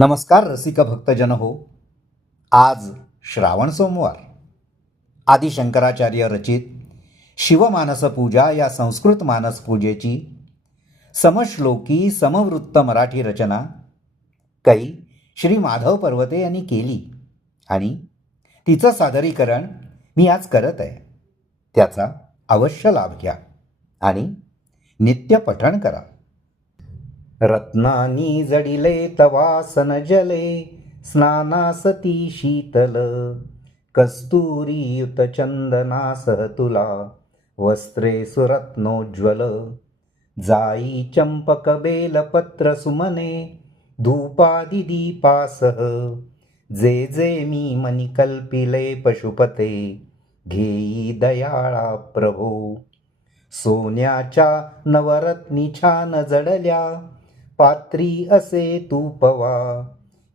नमस्कार रसिका भक्तजन हो. आज श्रावण सोमवार. आदिशंकराचार्य रचित शिवमानस पूजा या संस्कृत मानस पूजेची समश्लोकी समवृत्त मराठी रचना कै श्री माधव पर्वते यांनी केली आणि तिचं सादरीकरण मी आज करत आहे. त्याचा अवश्य लाभ घ्या आणि नित्य पठण करा. रत्नानी जडिले तवासन जले स्नानासती शीतल. कस्तुरीयुत चंदनासह तुला वस्त्रे सुरत्नोज्ज्वल. जाई चंपक बेलपत्र सुमने धूपादि दीपासह. जे जे मी मनी कल्पिले पशुपते घेई दयाळा प्रभो. सोन्याच्या नवरत्नी छान जडल्या पात्री असे तूपवा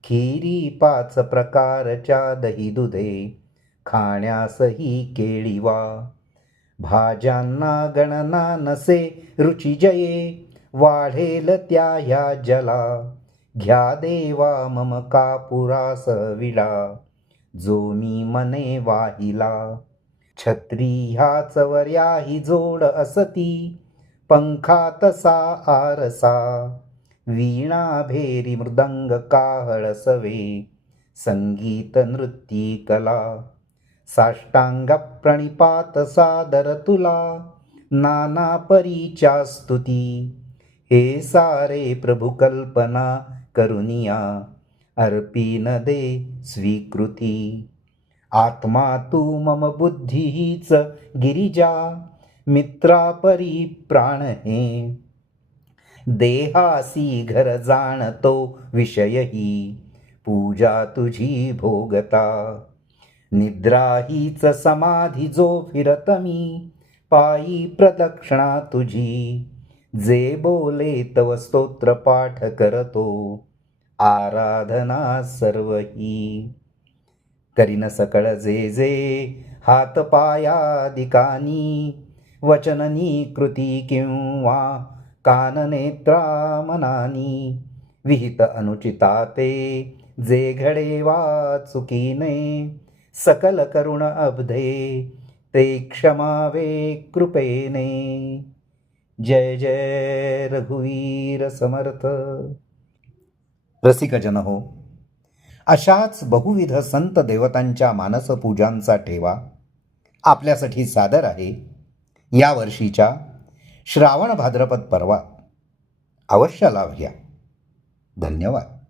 खीरी पाच प्रकारच्या दही दुधे. खाण्यासही केळीवा भाज्यांना गणना नसे रुची जये. वाढेल त्या ह्या जला. घ्या देवा मम कापुरास विडा. जो मी मने वाहिला. छत्री ह्या चवर्याही जोड असती. पंखा तसा आरसा. वीणाभेरी मृदंग काहळ सवे संगीत नृत्ती कला साष्टांग प्रणिपात सादर तुला नाना परीच्या स्तुती हे सारे प्रभु कल्पना करुनिया अर्पीन दे स्वीकृती आत्मा तू मम बुद्धीच हीच गिरिजा मित्रापरी प्राण हे देहासी घर जाणतो विषयही. पूजा तुझी भोगता. निद्रा हीच समाधी जो फिरत मी पायी प्रदक्षिणा तुझी. जे बोले तव स्तोत्र पाठ करतो आराधना सर्वही. करीन सकळ जे जे हात पायादिकानी वचननी कृती किंवा काननेत्रा मनानी विहित अनुचिता ते जे घडे वा चुकीने सकल करुण अब्धे ते क्षमावे कृपेने। जय जय रघुवीर समर्थ। रसिकजन हो अशाच बहुविध संत देवतांच्या मानसपूजांचा ठेवा आपल्यासाठी सादर आहे या वर्षीच्या श्रावण भाद्रपद पर्वात अवश्य लाभ घ्या. धन्यवाद.